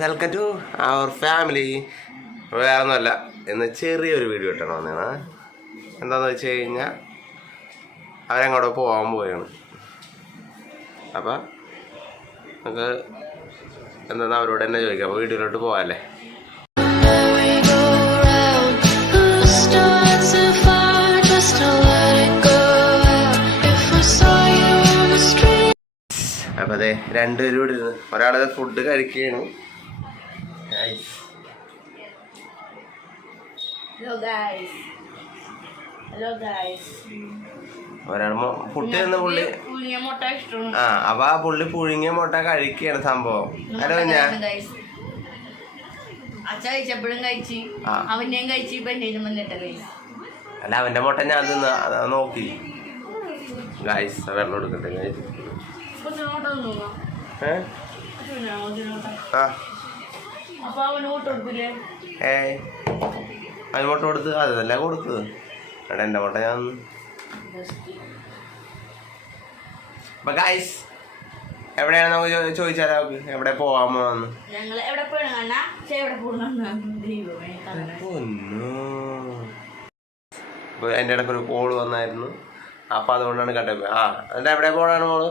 Welcome to our family വേറെ ഒന്നുമല്ല ചെറിയൊരു വീഡിയോ ഇട്ടണം വന്നതാണ് എന്താണെന്ന് വെച്ച് കഴിഞ്ഞാൽ അവരങ്ങോട്ട് പോകാൻ പോവുകയാണ് അപ്പം നമുക്ക് എന്താണെന്ന് അവരോട് തന്നെ ചോദിക്കാം അപ്പോൾ വീട്ടിലോട്ട് പോകാമല്ലേ we go round. The stars are far just to let it go out. If I saw you on the street. അപ്പം അതെ രണ്ടുപേരും ഇവിടെ ഇരുന്ന് ഒരാളത് ഫുഡ് കഴിക്കുകയാണ് Guys. Hello guys. Hello guys. ഒരാൾ പുട്ടി എന്ന പുള്ളി ആ അപ്പൊ ആ പുള്ളി പുഴുങ്ങിയ മുട്ട കഴിക്കുകയാണ് സംഭവം. ഹലോ ഞാൻ അച്ഛ കഴിച്ചപ്പോഴും കഴിച്ച്. ആ. അവന്റെയും കഴിച്ച് ഇപ്പൊ എന്റെയും വന്നിട്ട അല്ല അവന്റെ മുട്ട ഞാൻ തിന്ന നോക്കി. ഗായ്സ് വെള്ളം കൊടുക്കട്ടെ ഗായ്സ് ഏ? ആ. അപ്പൊ ഏയ്. അതിന് വോട്ട് കൊടുത്ത് അതല്ല കൊടുത്തത്. എടാ എന്റെ വോട്ട ഞാൻ അപ്പൊ ഗൈസ് എവിടെയാണ് നമുക്ക് ചോദിച്ചാലോ നമുക്ക് എവിടെ പോവാൻ. പൊന്നോ. ഇപ്പൊ എന്റെ ഇടയ്ക്ക് ഒരു കോൾ വന്നായിരുന്നു. അപ്പൊ അതുകൊണ്ടാണ് കണ്ടത്. ആ എന്നിട്ട് എവിടെ പോണാണ് മോൾ?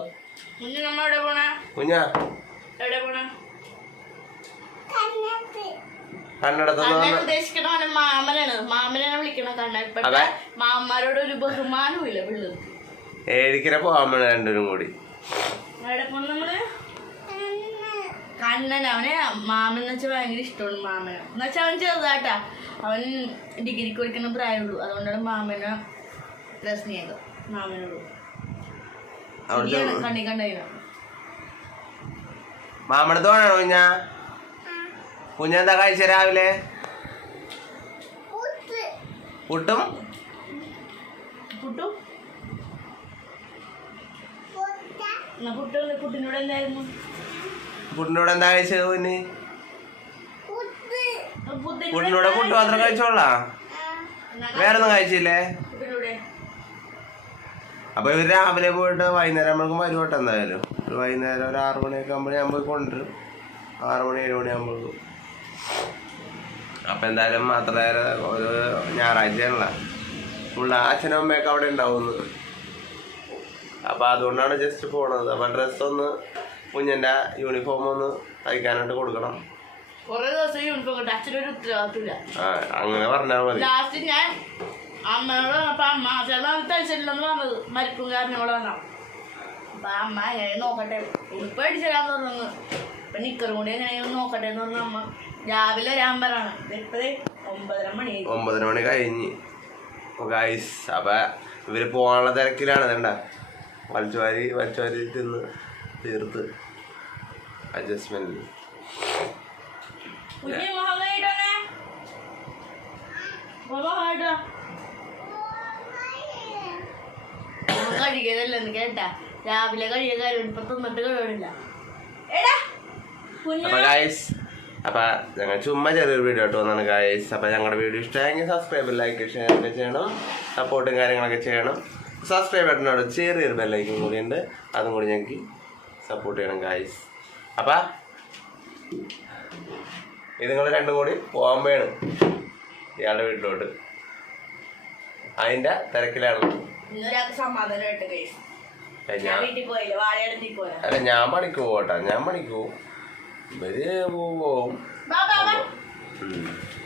കുഞ്ഞാ? എവിടെ പോണ? കണ്ണെടുത്തൊന്ന് കണ്ണൻ വന്ന് ഉദ്ദേശിക്കണ അവനെ മാമനാണ്. മാമനാണ് വിളിക്കണ കണ്ണ ഇപ്പഴത്തെ അതെ. ഒരു ബഹുമാനവും ഇല്ല പിള്ളേർക്ക്. ഏഴിക്കര പോകാൻ വേണം രണ്ടുപേരും കൂടി. എവിടെ പോണ നമ്മൾ? കണ്ണൻ. അവനെ മാമൻ എന്ന് വെച്ചാൽ ഭയങ്കര ഇഷ്ടമാണ് മാമന്. എന്ന് വെച്ചാൽ അവൻ ചെറുതാട്ടാ. അവൻ ഡിഗ്രിക്ക് പഠിക്കുന്ന പ്രായമുള്ളൂ. അതുകൊണ്ടാണ് മാമനെ പ്രശ്നം മാമനോട്. അവിടുത്തെ ശരിയാണ്. കണ്ണി കണ്ടായിരുന്നു മാമടത്ത് വേണോ കുഞ്ഞാ? കുഞ്ഞെന്താ കഴിച്ച രാവിലെ? പുട്ടും. പുട്ടിനോട് എന്തായിരുന്നു? പുട്ടിനോട് എന്താ കഴിച്ചത് കുഞ്ഞ്? പുട്ടിനോട് പുട്ട് മാത്രം കഴിച്ചോളാ? വേറെ ഒന്നും കഴിച്ചില്ലേ? അപ്പൊ ഇവർ രാവിലെ പോയിട്ട് വൈകുന്നേരം നമ്മൾക്ക് വരുവട്ടെ എന്തായാലും. ഒരു വൈകുന്നേരം ഒരു ആറു മണിയൊക്കെ ആകുമ്പോൾ ഞാൻ പോയി കൊണ്ടുവരും. ആറു മണി ഏഴ് മണി ആകുമ്പോഴേക്കും അപ്പൊ എന്തായാലും മാത്രം ഒരു ഞായറാഴ്ചയാണല്ല. ഉള്ള അച്ഛനും അമ്മയൊക്കെ അവിടെ ഉണ്ടാവുന്നത് അപ്പോൾ അതുകൊണ്ടാണ് ജസ്റ്റ് പോണത്. അപ്പം ഡ്രസ്സ് ഒന്ന് കുഞ്ഞിന്റെ യൂണിഫോം ഒന്ന് തയ്ക്കാനായിട്ട് കൊടുക്കണം. കുറെ ദിവസം യൂണിഫോം കിട്ടും അച്ഛനൊരു ഉത്തരവാദിത്തമില്ല അങ്ങനെ പറഞ്ഞാൽ മതി. ലാസ്റ്റ് ഞാൻ അമ്മയോട് പറഞ്ഞപ്പോ അമ്മ ചില തയ്ച്ചിട്ടില്ലെന്ന് പറഞ്ഞത്. മരിപ്പും വേണം അപ്പൊ അമ്മ ഞാൻ നോക്കട്ടെ. ഉടുപ്പ് അടിച്ചിടാന്ന് പറഞ്ഞു. അപ്പൊ നിക്കറും കൂടി ഞാൻ നോക്കട്ടെ എന്ന് പറഞ്ഞു അമ്മ. രാവിലെ ഇപ്പഴേ ഒമ്പതര മണി ഒമ്പതര മണി കഴിഞ്ഞ്. ഗൈസ് അപ്പൊ ഇവർ പോകാനുള്ള തിരക്കിലാണ്. വേണ്ട വലിച്ചുവാരി വലിച്ചുവാരി തിന്ന് തീർത്ത്. അഡ്ജസ്റ്റ്മെന്റ് കേട്ടാ. രാവിലെ കഴിയ കാര്യം ഇപ്പൊ തിന്നിട്ട് കഴിവില്ല എടാ ഗൈസ് അപ്പൊ ഞങ്ങൾ ചുമ്മാ ചെറിയൊരു വീഡിയോ ആയിട്ട് വന്നാണ് ഗൈസ് അപ്പൊ ഞങ്ങളുടെ വീഡിയോ ഇഷ്ടമായെങ്കിൽ സബ്സ്ക്രൈബ് ലൈക്ക് ഷെയർ ഒക്കെ ചെയ്യണം. സപ്പോർട്ടും കാര്യങ്ങളൊക്കെ ചെയ്യണം. സബ്സ്ക്രൈബ് ബട്ടനോട് ചെറിയൊരു ബെല്ലൈക്കും കൂടി ഉണ്ട്. അതും കൂടി ഞങ്ങൾക്ക് സപ്പോർട്ട് ചെയ്യണം ഗൈസ് അപ്പോൾ ഇത് നിങ്ങൾ രണ്ടും കൂടി പോകാൻ വേണം. ഇയാളുടെ വീട്ടിലോട്ട്. അതിന്റെ തിരക്കിലാണ്. അല്ല ഞാൻ പണിക്ക് പോകട്ടെ ഞാൻ പണിക്ക് പോവും. Me llevo. Va, va, va.